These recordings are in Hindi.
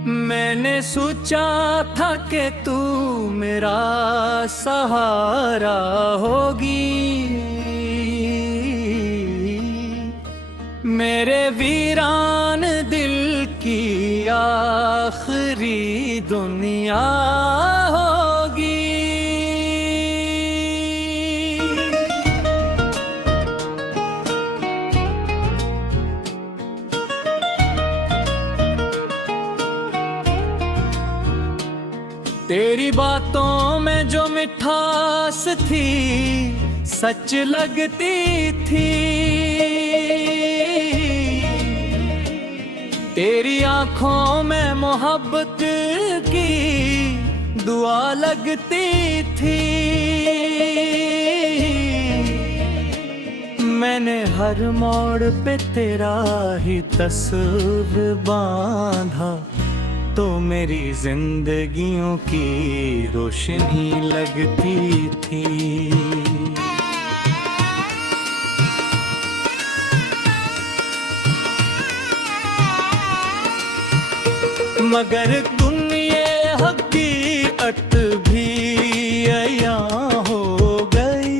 मैंने सोचा था कि तू मेरा सहारा होगी, मेरे वीरान दिल की आखिरी दुनिया होगी। तेरी बातों में जो मिठास थी सच लगती थी, तेरी आंखों में मोहब्बत की दुआ लगती थी। मैंने हर मोड़ पे तेरा ही तस्वीर बांधा, तो मेरी जिंदगियों की रोशनी लगती थी। मगर तुम ये हकीकत भी अयां हो गई,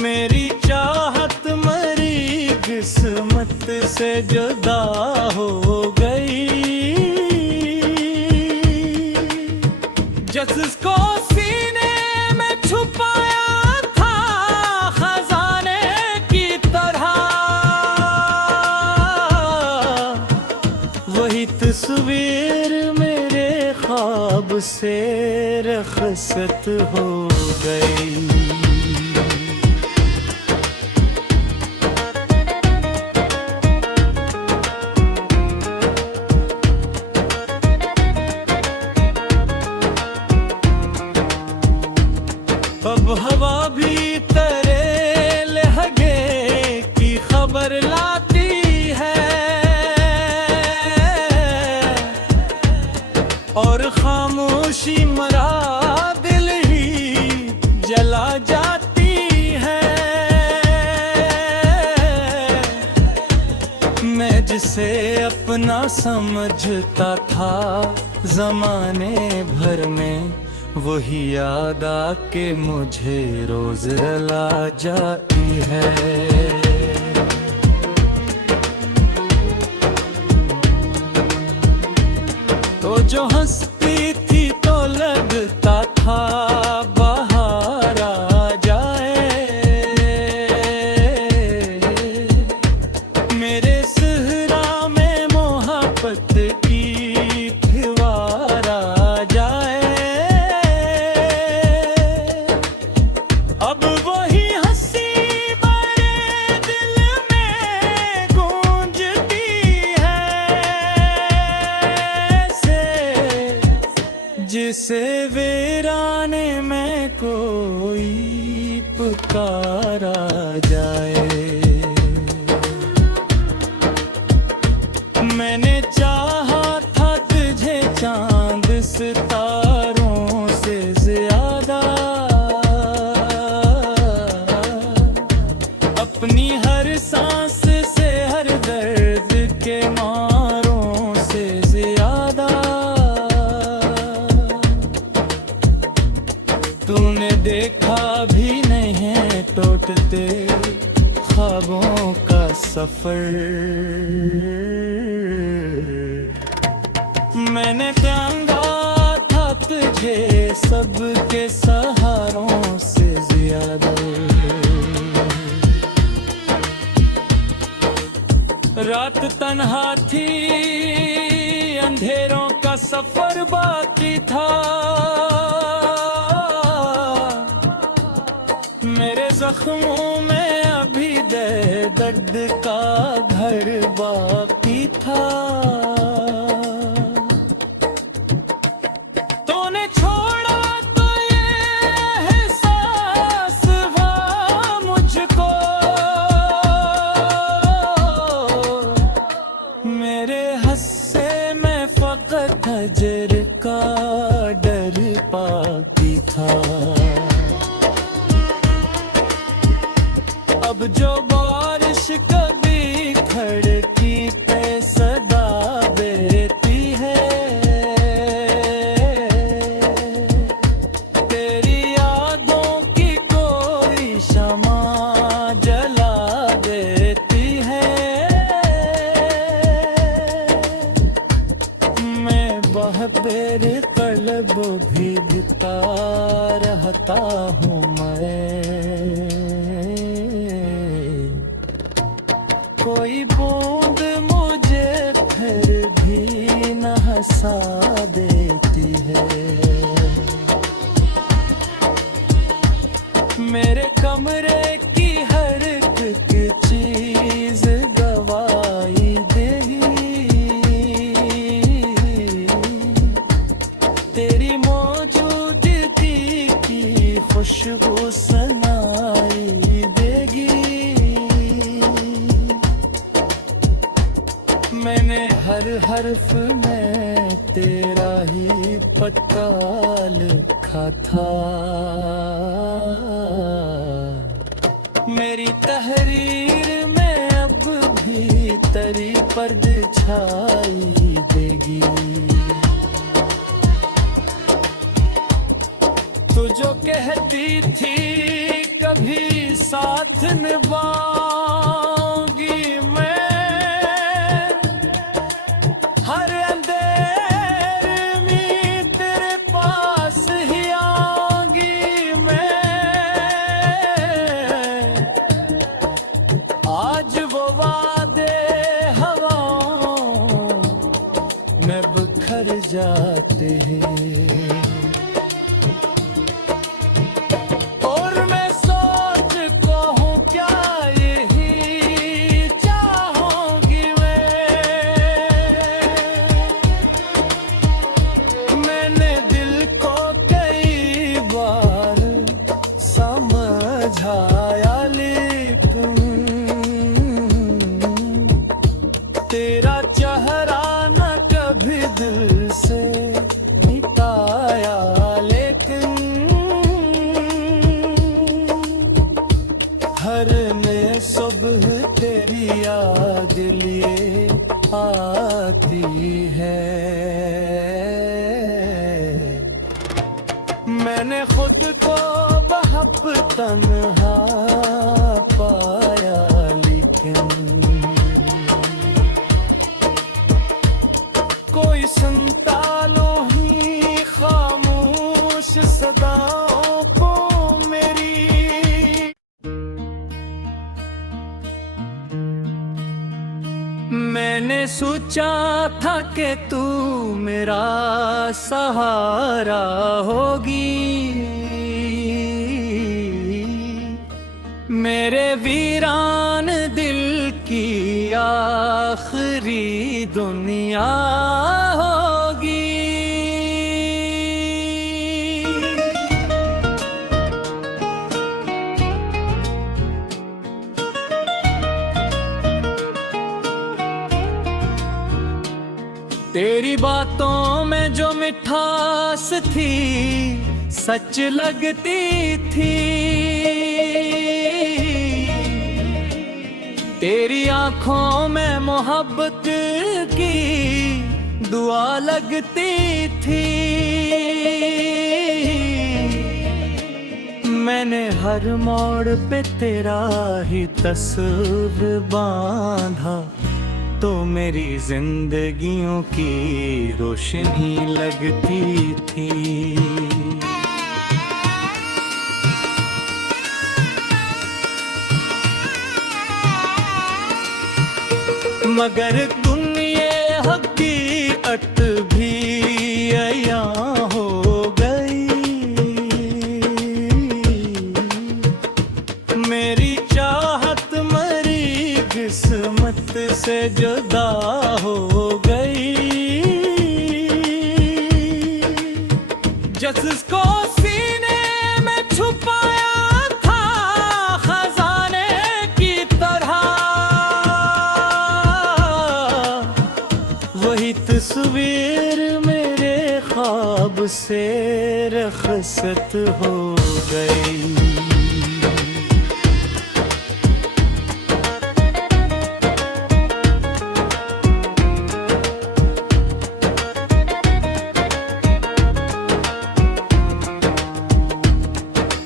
मेरी चाहत मरी किस्मत से जुदा हो गई। जिसको सीने में छुपाया था खजाने की तरह, वही तस्वीर मेरे ख्वाब से रखसत हो गई। अब हवा भी तेरे लहगे की खबर लाती है, और खामोशी मरा दिल ही जला जाती है। मैं जिसे अपना समझता था जमाने भर में, वही याद आके मुझे रोज रुला जाती है। तो जो हंसती थी तो लगता था बाहर आ जाए, मेरे सहरा में मोहब्बत की दीवार आ जाए। अब वही हंसी मेरे दिल में गूंजती है, जिसे वीराने में कोई पुकारा जाए। मैंने चाहा था तुझे चांद सितारों से ज्यादा, अपनी हर सांस से हर दर्द के मारों से ज्यादा। तूने देखा भी नहीं है टूटते ख्वाबों का सफर, मैंने टांगा था तुझे सबके सहारों से ज्यादा। रात तन्हा थी, अंधेरों का सफर बाकी था, मेरे जख्मों में अभी दर्द का घर बाकी था। तूने छोड़ा तो ये एहसास हुआ मुझको, मेरे हस्से में फकत नजर का डर बाकी था। अब जो बारिश कभी खड़की शमा जला देती है। मैं बहबेर कलब भीगता रहता हूँ मैं, कोई बूंद मुझे फिर भी न हंसा देती है। मेरे कमरे की हर एक चीज गवाही देगी, तेरी मौजूदगी की खुशबू सुनाई देगी। मैंने हर हर्फ में तेरा ही पता लिखा था, मेरी तहरीर में अब भी तेरी परछाई देगी। तू जो कहती थी कभी साथ निभाऊंगी मैं, हर अंधेरे में तेरे पास ही आऊंगी मैं। आज वो वादे हवाओं में बिखर जाते हैं, और मैं सोच को हूँ क्या यही चाहूंगी मैंने दिल को कई बार समझाया, लेकिन तेरा चेहरा न कभी दिल से मिटाया। लेकिन हर नए सुबह तेरी याद लिए आती है। मैंने खुद को बहुत तन्हा पाया, लेकिन कोई सुनता लो ही खामोश सदाओं को मेरी। मैंने सोचा था कि तू मेरा सहारा होगी, मेरे वीरान दिल की आखिरी दुनिया होगी। तेरी बातों में जो मिठास थी सच लगती थी, तेरी आंखों में मोहब्बत की दुआ लगती थी। मैंने हर मोड़ पे तेरा ही तस्वीर बांधा, तो मेरी जिंदगियों की रोशनी लगती थी। मगर दुनिया हकीकत भी अया हो गई, मेरी चाहत मरी किस्मत से जुदा हो गई। जिसको सीने में छुपाया था खजाने की तरह, वही तस्वीर मेरे ख्वाब से रखसत हो गई।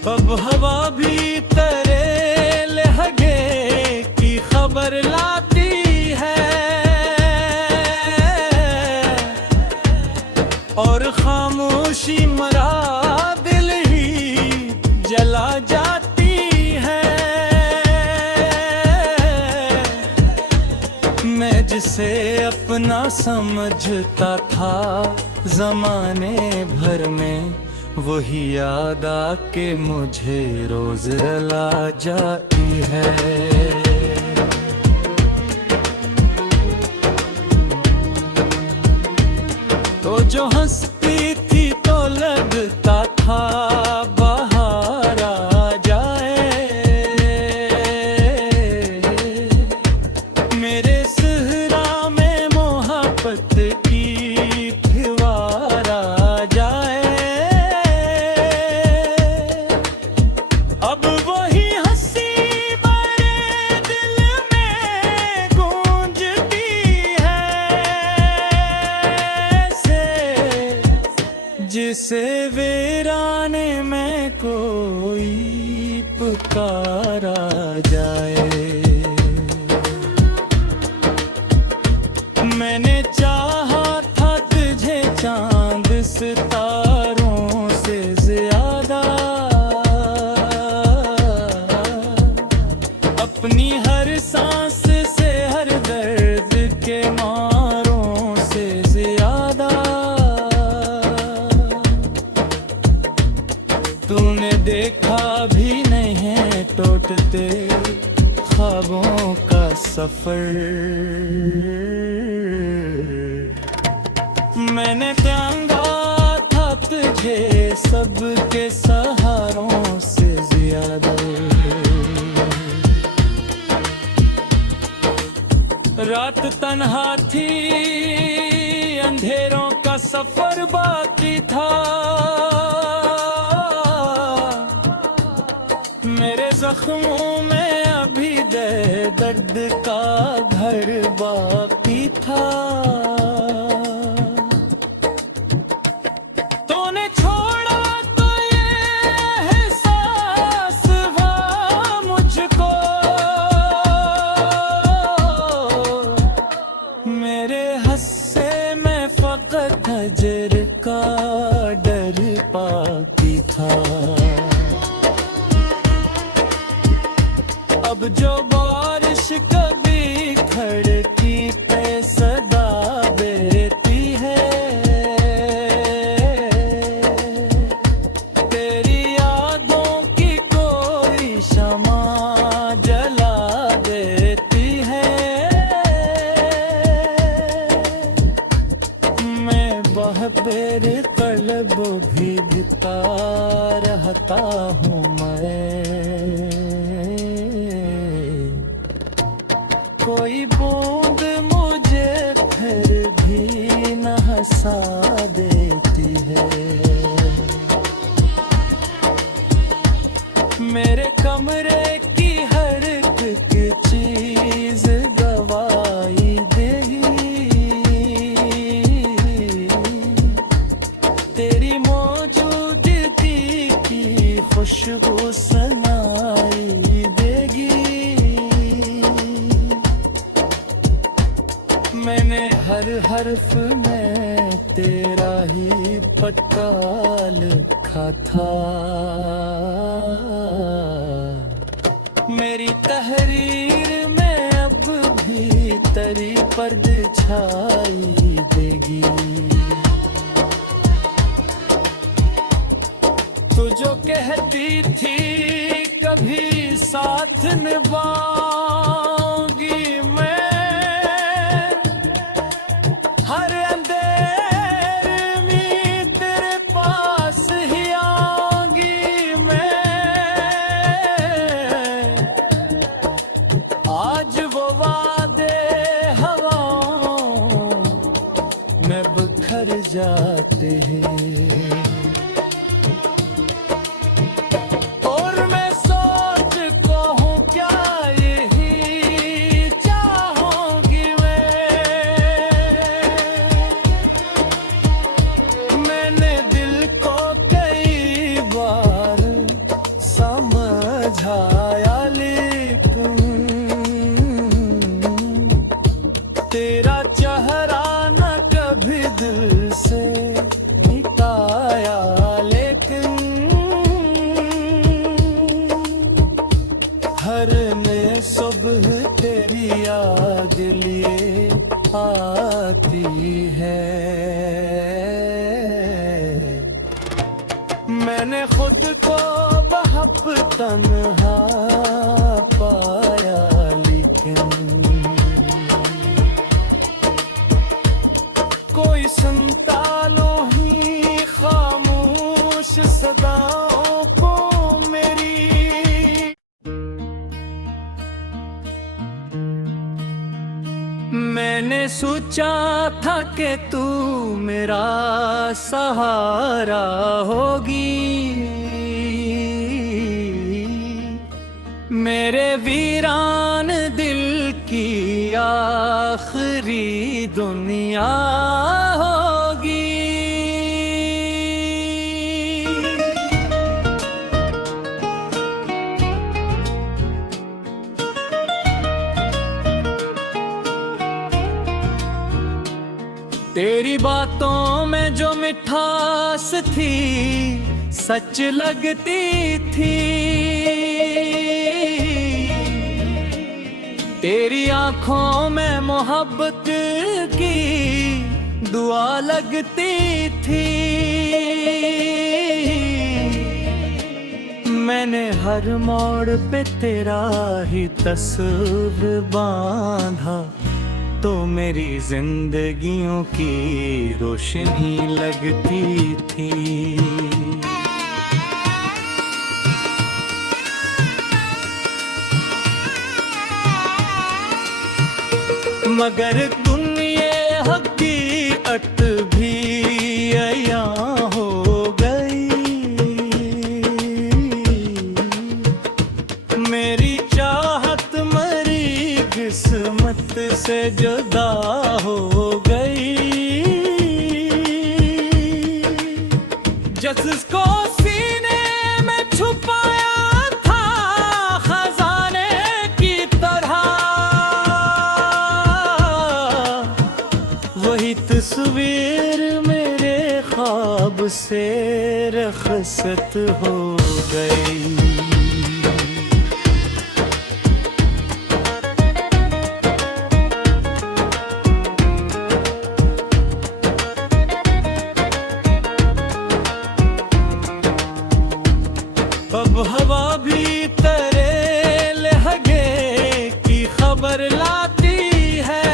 अब हवा भी तेरे जिसे अपना समझता था जमाने भर में, वही याद आके मुझे रोज रुला जाती है। तो जो हंसती थी तो लगता था बाहर आ जाए, मेरे सहरा में मोहब्बत की दीवार आ जाए। अब वही हंसी मेरे दिल में गूंजती जिसे वीराने में कोई पुकारा जाए। मैंने चाहा था तुझे चांद सितारों से ज्यादा, अपनी हर सांस से हर दर्द के मारों से ज्यादा। तूने देखा भी नहीं है टूटते ख्वाबों का सफर, मैंने मांगा था तुझे सबके सहारों से ज्यादा। रात तन्हा थी, अंधेरों का सफर बाकी था, मेरे जख्मों में अभी दर्द का घर बाकी था। तूने छोड़ा तो ये एहसास हुआ मुझको, मेरे हस्से में फकत हजर का डर बाकी था। अब जो बारिश कभी खिड़की पे सदा देती है, तेरी यादों की कोई शमा जला देती है। मैं बहबेर कलब भी बिता रहता हूँ मैं, कोई बूंद मुझे फिर भी न हंसा देती है। मेरे कमरे की हर एक चीज गवाही देगी, तेरी मौजूदगी की खुशबू सुनाई देगी। मैंने हर हर्फ में तेरा ही पता लिखा था, मेरी तहरीर में अब भी तेरी परछाई देगी। तू जो कहती थी कभी साथ निभाऊंगी मैं, हर अंधेरे में तेरे पास ही आऊंगी मैं। आज वो वादे हवाओं में बिखर जाते हैं, तेरा चेहरा न कभी दिल से मिटाया, लेकिन हर नए सुबह तेरी याद लिए आती है। मैंने खुद को बहुत तन्हा पाया, लेकिन कोई सुनता लो ही खामोश सदाओं को मेरी। मैंने सोचा था कि तू मेरा सहारा होगी, मेरे वीरान दिल की आखिरी दुनिया होगी। तेरी बातों में जो मिठास थी सच लगती थी, तेरी आंखों में मोहब्बत की दुआ लगती थी। मैंने हर मोड़ पे तेरा ही तस्वीर बांधा, तो मेरी जिंदगियों की रोशनी लगती थी। मगर दुनिया हकीकत भी अया हो गई, मेरी चाहत मरी किस्मत से जुदा हो गई। जिसको सीने में छुपाया था खजाने की तरह, वही तस्वीर मेरे ख्वाब से रखसत हो गई। अब हवा भी तेरे लहगे की खबर लाती है,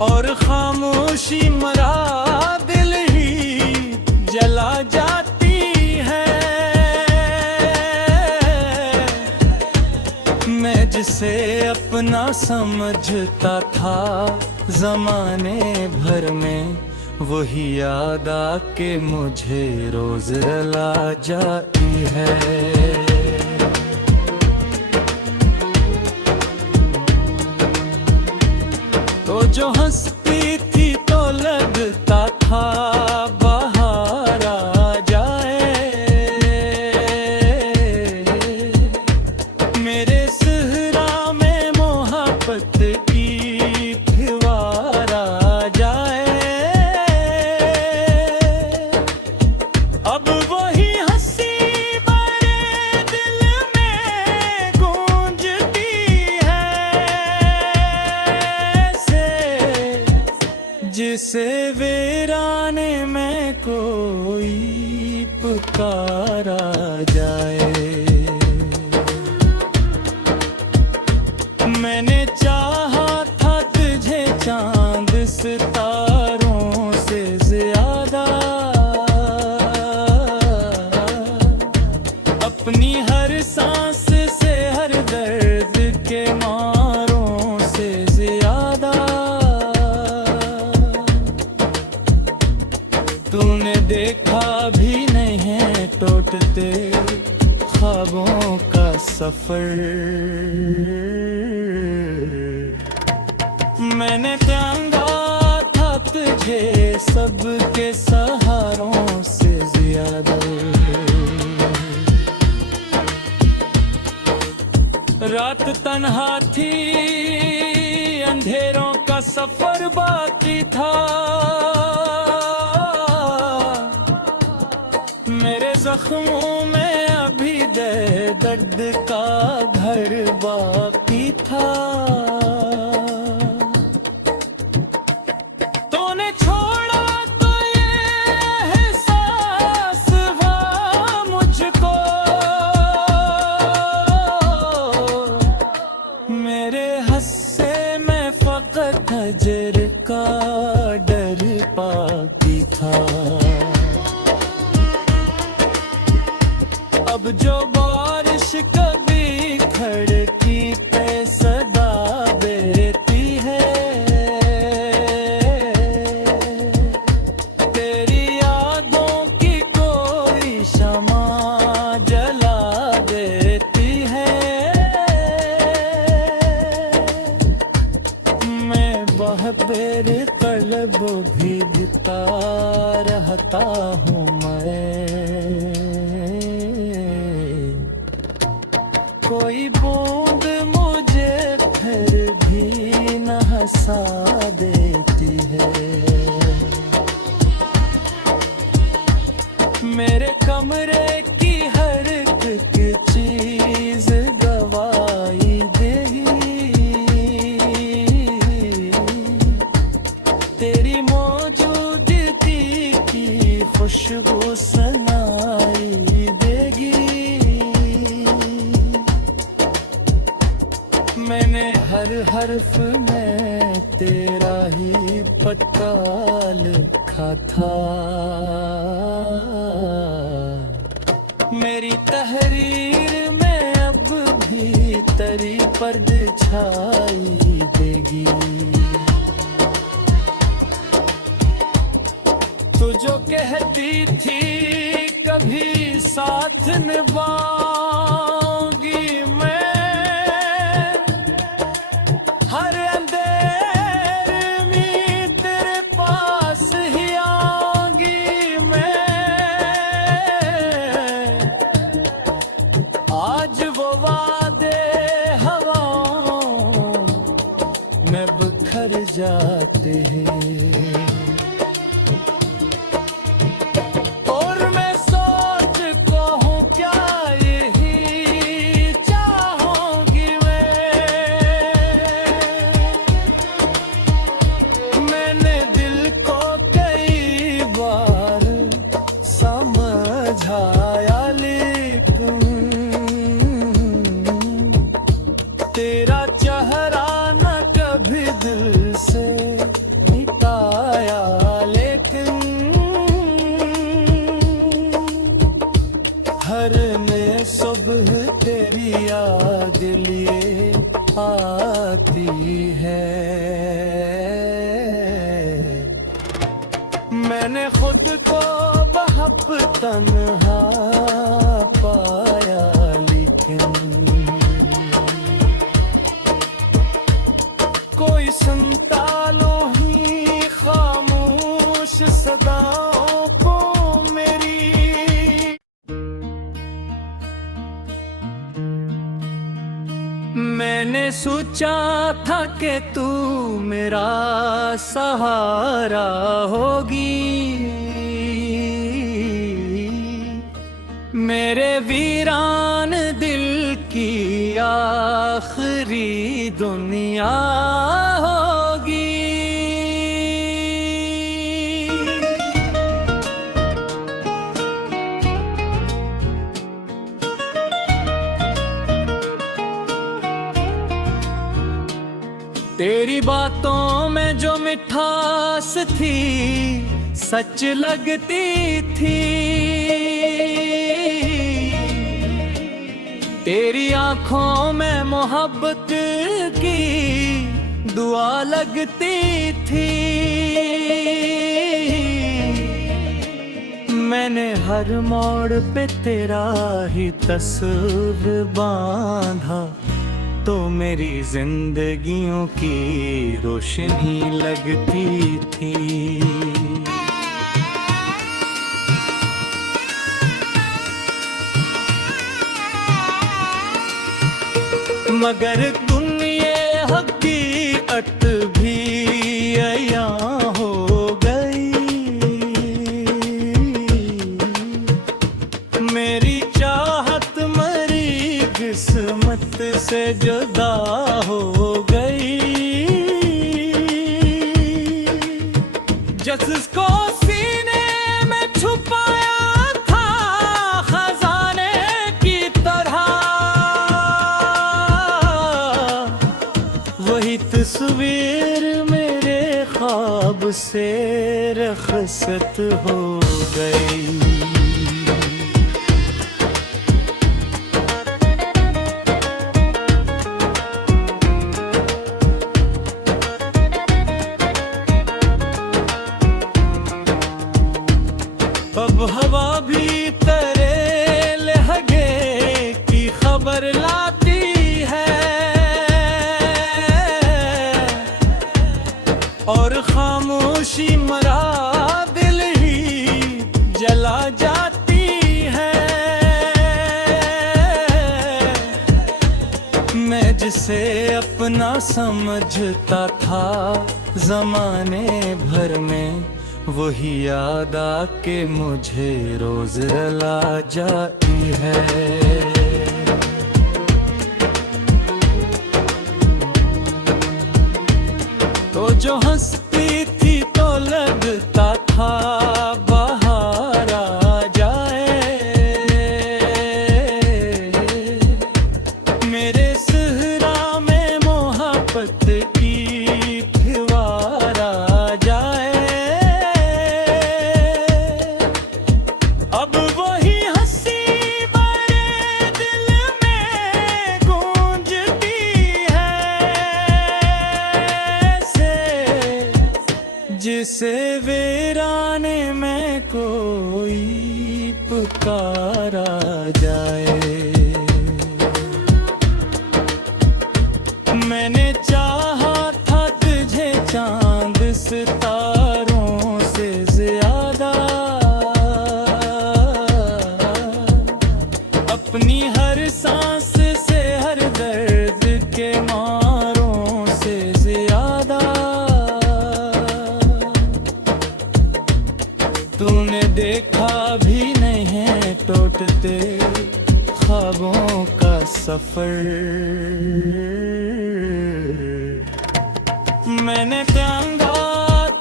और खामोशी मरा दिल ही जला जाती है। मैं जिसे अपना समझता था जमाने भर में, वही याद आके मुझे रोज रुला जाती है। तो जो हंसती थी तो लगता था बाहर आ जाए, मेरे सहरा में मोहब्बत की दीवार आ जाए। अब वही हंसी मेरे दिल में गूंजती है, जिसे वीराने में कोई पुकारा जाए। मैंने चाहा था तुझे चांद सितारों से ज्यादा, अपनी हर सांस से हर दर्द के मारों से ज्यादा। तूने देखा भी नहीं है टूटते ख्वाबों का सफर, मैंने त्यागा था तुझे सबके सहारों से ज्यादा। रात तन्हा थी, अंधेरों का सफर बाकी था, मेरे जख्मों में भी दे दर्द का घर बाकी था। तूने छोड़ा तो ये एहसास हुआ मुझको, मेरे हस्से में फकत हजर का डर बाकी था। अब जो बारिश कभी खिड़की पे सदा देती है, तेरी यादों की कोई शमा जला देती है। मैं बहबेर तलब भीगता रहता हूँ मैं, कोई बूंद मुझे फिर भी न हंसा देती है। मेरे कमरे की हर एक चीज गवाही देगी, तेरी मौजूदगी की खुशबू सुनाई देगी। मैंने हर हर्फ में तेरा ही पता लिखा था, मेरी तहरीर में अब भी तेरी परछाई देगी। तू जो कहती थी कभी साथ निभाऊंगी मैं, हर अंधेर में तेरे पास ही आऊंगी मैं। आज वो वादे हवाओं में बिखर जाते हैं, और मैं सोच कहूँ क्या यही चाहूंगी मैंने दिल को कई बार समझाया, लेकिन तेरा चेहरा न कभी दिल से मिटाया। लेकिन हर नए सुबह तेरी याद लिए आती है। मैंने खुद को बहुत तन्हा पाया, लेकिन कोई सुनता लो ही खामोश सदाओं को मेरी। मैंने सोचा था कि तू मेरा सहारा होगी, मेरे वीरान दिल की आखिरी दुनिया होगी। तेरी बातों में जो मिठास थी सच लगती थी, तेरी आंखों में मोहब्बत की दुआ लगती थी। मैंने हर मोड़ पे तेरा ही तस्वीर बांधा, तो मेरी जिंदगियों की रोशनी लगती थी। मगर तुम ये हकीकत भी अयां हो गई, मेरी चाहत से जुदा हो गई, जिसको सीने में छुपाया था खजाने की तरह, वही तस्वीर मेरे ख्वाब से रखसत हो गई। अब हवा भी तेरे लहगे की खबर लाती है, और खामोशी मरा दिल ही जला जाती है। मैं जिसे अपना समझता था जमाने भर में, वही याद आके मुझे रोज रुला जाती है। तो जो हंसती थी तो लगता था बाहर आ जाए, मेरे सहरा में मोहब्बत की फुहार आ जाए। अब वही हंसी मेरे दिल में गूंजती है, जिसे वीराने में कोई पुकारा जाए। मैंने चाहा था तुझे चांद सितारों से ज्यादा, अपनी हर सांस से हर दर्द के मारों से ज्यादा। तूने देखा भी नहीं है टूटते ख्वाबों का सफर, मैंने टांगा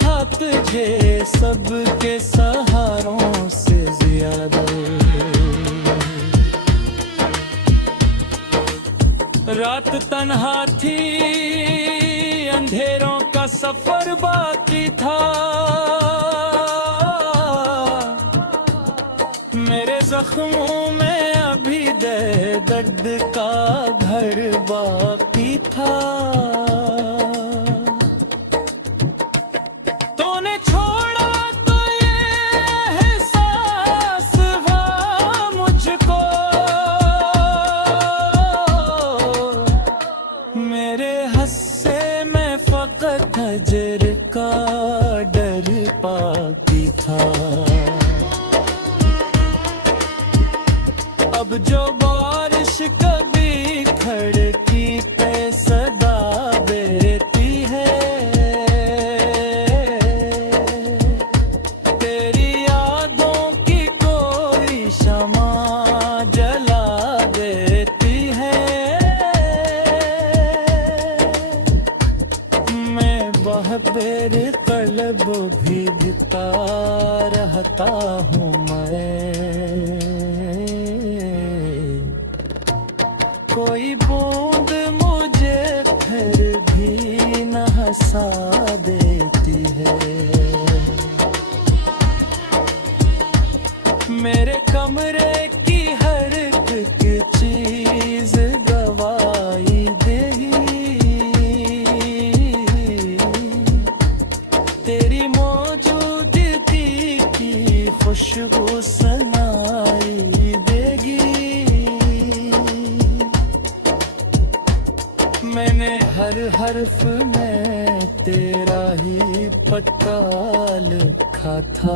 था तुझे सबके सहारों से ज्यादा। रात तन्हा थी, अंधेरों का सफर बाकी था, मेरे जख्मों में अभी दर्द का घर बाकी था। तूने छोड़ा तो ये एहसास हुआ मुझको, मेरे हस्से में फकत नजर का डर बाकी था। अब जो बारिश कभी खड़की पे सदा देती है, तेरी यादों की कोई शमा जला देती है। मैं बहबेर कलब भी भिता रहता हूँ मैं, कोई बूंद मुझे फिर भी न हंसा देती है। मेरे कमरे की हर एक चीज गवाही देगी, तेरी मौजूदगी की खुशबू सुनाई देगी। मैंने हर हर्फ में तेरा ही पता लिखा था।